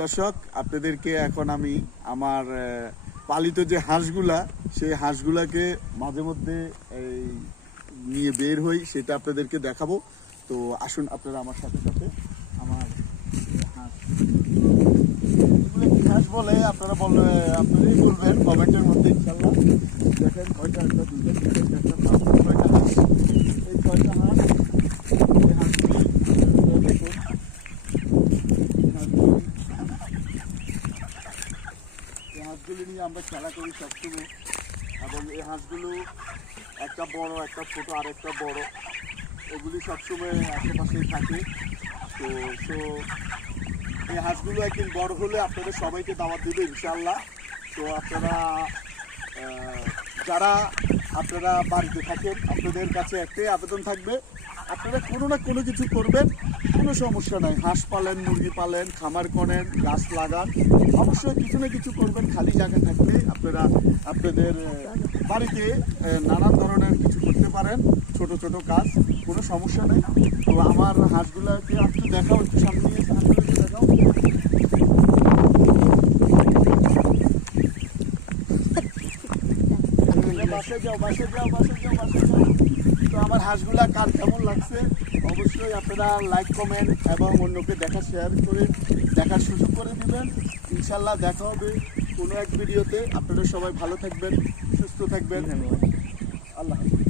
দর্শক, আপনাদেরকে এখন আমি আমার পালিত যে হাঁসগুলা, সেই হাঁসগুলাকে মাঝে মধ্যে এই নিয়ে বের হই, সেটা আপনাদেরকে দেখাবো। তো আসুন আপনারা আমার সাথে সাথে। আমার হাঁস, এগুলো কি হাঁস বলে আপনারা আপনারাই বলবেন কমেন্টের মধ্যে ইনশাল্লাহ। দেখেন কয়টা, একটা, দুইটা, তিনটা, চারটা, পাঁচটা, ছয়টা হাঁস। এই ছয়টা হাঁস, এই হাঁসগুলি দেখুন, এই হাঁসগুলি নিয়ে আমরা খেলা করি সবসময়। এবং এই হাঁসগুলো একটা বড়, একটা ছোট, আর একটা বড়, এগুলি সবসময় আশেপাশেই থাকে। তো এই হাঁসগুলো একদিন বড় হলে আপনাদের সবাইকে দাওয়াত দেবে ইনশাআল্লাহ। তো আপনারা যারা আপনারা বাড়িতে থাকেন, আপনাদের কাছে একটাই আবেদন থাকবে, আপনারা কোনো না কোনো কিছু করবেন, কোনো সমস্যা নাই। হাঁস পালেন, মুরগি পালেন, খামার করেন, গাছ লাগান, অবশ্যই কিছু না কিছু করবেন। খালি জায়গা থাকলে আপনারা আপনাদের বাড়িতে নানান ধরনের কিছু করতে পারেন, ছোট ছোট কাজ, কোনো সমস্যা নেই। তো আমার হাঁসগুলোকে একটু দেখাও, একটু সামনে নিয়ে হাঁসগুলোকে দেখাও। বাসায় যাও, বাসায় যাও, বাসায় যাও, বাসায় যাও। তো আমার হাঁসগুলা কার কেমন লাগছে অবশ্যই আপনারা লাইক, কমেন্ট এবং অন্যকে শেয়ার করে দেখার সুযোগ করে দিবেন। ইনশাল্লাহ দেখা হবে কোনো এক ভিডিওতে। আপনারা সবাই ভালো থাকবেন, সুস্থ থাকবেন। আল্লাহ হাফেজ।